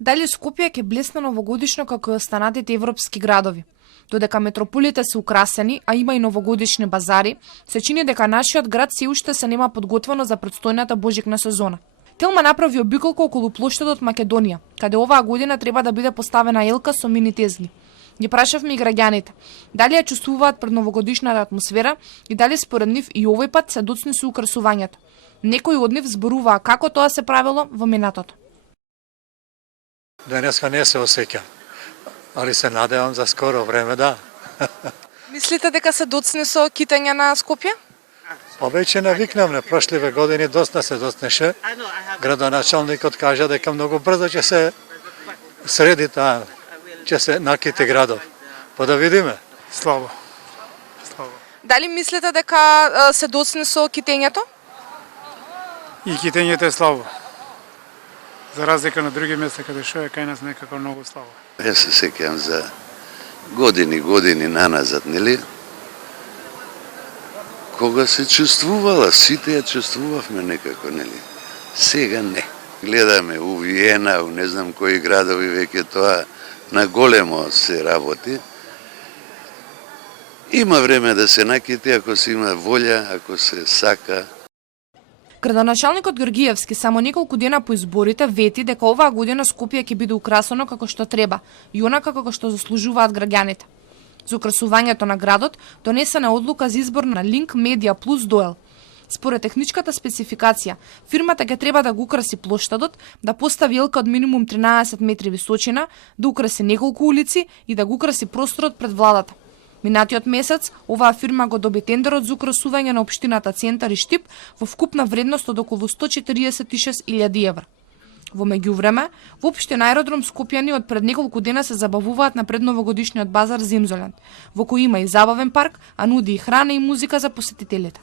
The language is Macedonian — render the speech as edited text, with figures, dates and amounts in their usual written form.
Дали Скопје ќе блесне новогодишно како и останатите европски градови? Додека метрополите се украсени, а има и новогодишни базари, се чини дека нашиот град се уште се нема подготвено за предстојната божикна сезона. Телма направи обиколка околу плоштадот Македонија, каде оваа година треба да биде поставена елка со мини тезги. Ги прашавме и граѓаните дали ја чувствуваат пред новогодишната атмосфера и дали според нив и овој пат се доцни со украсувањето. Некои од нив зборуваа како тоа се правило во минатото. Денеска не се осеќам, али се надевам за скоро време, да. Мислите дека се доцни со китење на Скопје? Па веќе навикнавме, прошливе години доста се доцнеше. Градоначалникот кажа дека многу брзо ќе се среди таа, ќе се накити градов. Па да видиме. Слабо. Дали мислите дека се доцни со китењето? И китењето е слабо. За разлика на други места каде што е кај нас некако многу слабо. Јас се сеќавам за години наназад, нели? Кога се чувствувала, сите ја чувствувавме некако, нели? Сега не. Гледаме у Виена, у не знам кои градови веќе тоа на големо се работи. Има време да се накити ако се има волја, ако се сака. Градоначалникот Георгиевски само неколку дена по изборите вети дека оваа година Скопје ќе биде украсено како што треба и онака како што заслужуваат граѓаните. За украсувањето на градот донесена одлука за избор на Link Media Plus Doel. Според техничката спецификација, фирмата ќе треба да го украси плоштадот, да постави елка од минимум 13 метри височина, да украси неколку улици и да го украси просторот пред владата. Минатиот месец, оваа фирма го доби тендерот за украсување на општината Центар и Штип во вкупна вредност од околу 146.000 евра. Во меѓувреме, во општина Аеродром Скопјани од пред неколку дена се забавуваат на предновогодишниот базар Зимзолен, во кој има и забавен парк, а нуди и храна и музика за посетителите.